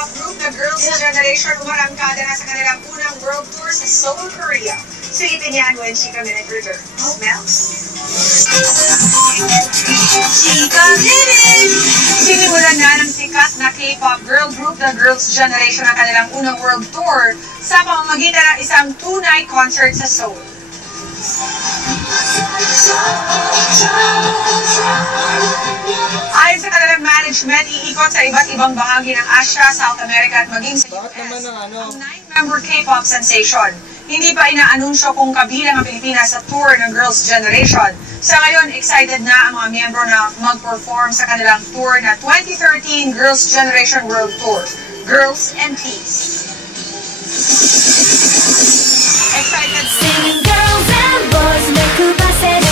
K-pop group na Girls' Generation umarangkada na sa kanilang unang world tour sa Seoul, Korea. Silipin yan when Chika Minute return. Oh, Mel? Chika Minute! Sinimulan na ng sikat na K-pop girl group na Girls' Generation ang kanilang unang world tour sa pamamagitan ng isang two-night concert sa Seoul. Ayon sa kanilang management, iikot sa iba't ibang bahagi ng Asia, South America at maging sa US ang 9-member K-pop sensation. Hindi pa inaanunsyo kung kabilang ang Pilipinas sa tour ng Girls' Generation. Sa ngayon, excited na ang mga miyembro na mag-perform sa kanilang tour na 2013 Girls' Generation World Tour, Girls and Peace. Excited! Singing girls and boys make a message.